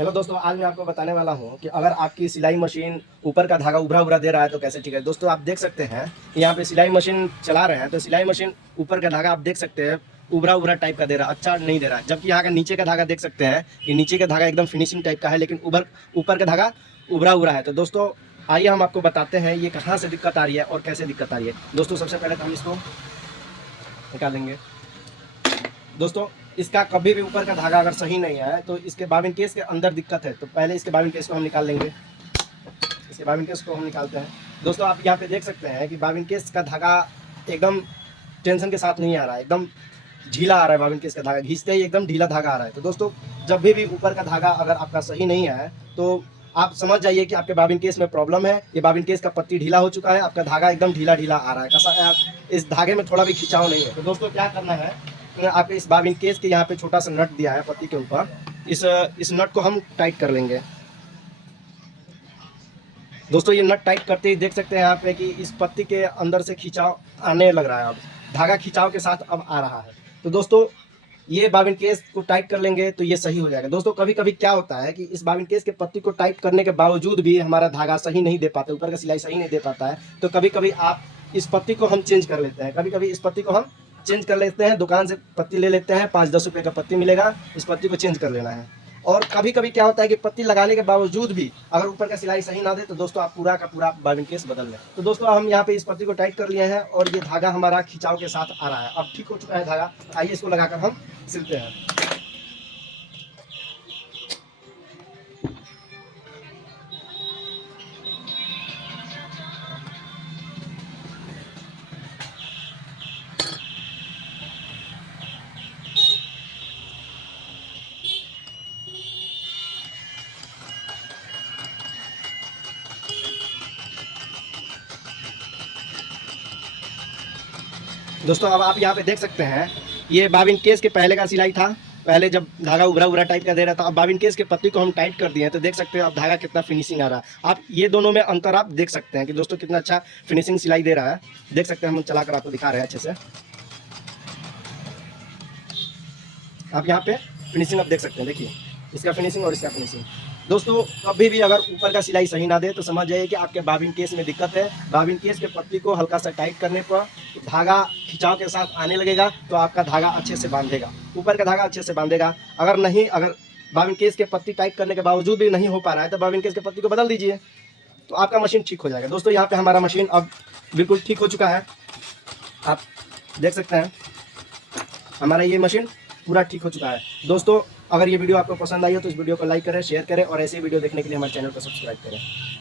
Hello दोस्तों, आज मैं आपको बताने वाला हूं कि अगर आपकी सिलाई मशीन ऊपर का धागा उभरा उभरा दे रहा है तो कैसे ठीक है। दोस्तों आप देख सकते हैं कि यहाँ पे सिलाई मशीन चला रहे हैं तो सिलाई मशीन ऊपर का धागा आप देख सकते हैं उभरा उभरा टाइप का दे रहा है, अच्छा नहीं दे रहा है। जबकि यहाँ का नीचे का धागा देख सकते हैं कि नीचे का धागा एकदम फिनिशिंग टाइप का है, लेकिन ऊपर का धागा उभरा उभरा है। तो दोस्तों आइए हम आपको बताते हैं ये कहाँ से दिक्कत आ रही है और कैसे दिक्कत आ रही है। दोस्तों सबसे पहले तो हम इसको निकालेंगे। दोस्तों इसका कभी भी ऊपर का धागा अगर सही नहीं है तो इसके बाबिन केस के अंदर दिक्कत है। तो पहले इसके बाबिन केस को हम निकाल लेंगे। इसके बाबिन केस को हम निकालते हैं। दोस्तों आप यहाँ पे देख सकते हैं कि बाबिन केस का धागा एकदम टेंशन के साथ नहीं आ रहा है, एकदम ढीला आ रहा है। बाबिन केस का धागा घींचते ही एकदम ढीला धागा आ रहा है। तो दोस्तों जब भी ऊपर का धागा अगर आपका सही नहीं है तो आप समझ जाइए कि आपके बाबिन केस में प्रॉब्लम है। ये बाबिन केस का पत्ती ढीला हो चुका है, आपका धागा एकदम ढीला ढीला आ रहा है, कैसा इस धागे में थोड़ा भी खिंचाव नहीं है। तो दोस्तों क्या करना है, आपके इस बाबिन केस के यहाँ पे छोटा सा नट दिया है पत्ती के ऊपर, इस नट को हम टाइट कर लेंगे। दोस्तों ये नट टाइट करते ही देख सकते हैं यहाँ पे कि इस पत्ती के अंदर से खिंचाव आने लग रहा है। अब धागा खिंचाव के साथ अब आ रहा है। तो दोस्तों ये बाबिन केस को टाइट कर लेंगे तो ये सही हो जाएगा। दोस्तों कभी कभी क्या होता है कि इस बाबिन केस के पत्ती को टाइट करने के बावजूद भी हमारा धागा सही नहीं दे पाता, ऊपर का सिलाई सही नहीं दे पाता है। तो कभी कभी आप इस पत्ती को हम चेंज कर लेते हैं। कभी कभी इस पत्ती को हम चेंज कर लेते हैं, दुकान से पत्ती ले लेते हैं, 5-10 रुपये का पत्ती मिलेगा, इस पत्ती को चेंज कर लेना है। और कभी कभी क्या होता है कि पत्ती लगाने के बावजूद भी अगर ऊपर का सिलाई सही ना दे तो दोस्तों आप पूरा का पूरा बाबिन केस बदल लें। तो दोस्तों हम यहाँ पे इस पत्ती को टाइट कर लिए हैं और ये धागा हमारा खिंचाव के साथ आ रहा है। अब ठीक हो चुका है धागा। आइए इसको लगाकर हम सिलते हैं। दोस्तों अब आप यहाँ पे देख सकते हैं ये बाबिन केस के पहले का सिलाई था। पहले जब धागा उभरा उभरा टाइप का दे रहा था, अब बाबिन केस के पत्ती को हम टाइट कर दिए हैं। तो देख सकते हैं अब धागा कितना फिनिशिंग आ रहा है। आप ये दोनों में अंतर आप देख सकते हैं कि दोस्तों कितना अच्छा फिनिशिंग सिलाई दे रहा है। देख सकते हैं, हम चलाकर आपको दिखा रहे हैं अच्छे से। आप यहाँ पे फिनिशिंग आप देख सकते हैं, देखिए इसका फिनिशिंग और इसका फिनिशिंग। दोस्तों कभी भी अगर ऊपर का सिलाई सही ना दे तो समझ जाइए कि आपके बाबिन केस में दिक्कत है। बाबिन केस के पत्ती को हल्का सा टाइट करने पर धागा खिंचाव के साथ आने लगेगा तो आपका धागा अच्छे से बांधेगा, ऊपर का धागा अच्छे से बांधेगा। अगर बाबिन केस के पत्ती टाइट करने के बावजूद भी नहीं हो पा रहा है तो बाबिन केस के पत्ती को बदल दीजिए, तो आपका मशीन ठीक हो जाएगा। दोस्तों यहाँ पे हमारा मशीन अब बिल्कुल ठीक हो चुका है। आप देख सकते हैं हमारा ये मशीन पूरा ठीक हो चुका है। दोस्तों अगर ये वीडियो आपको पसंद आई हो तो इस वीडियो को लाइक करें, शेयर करें और ऐसे वीडियो देखने के लिए हमारे चैनल को सब्सक्राइब करें।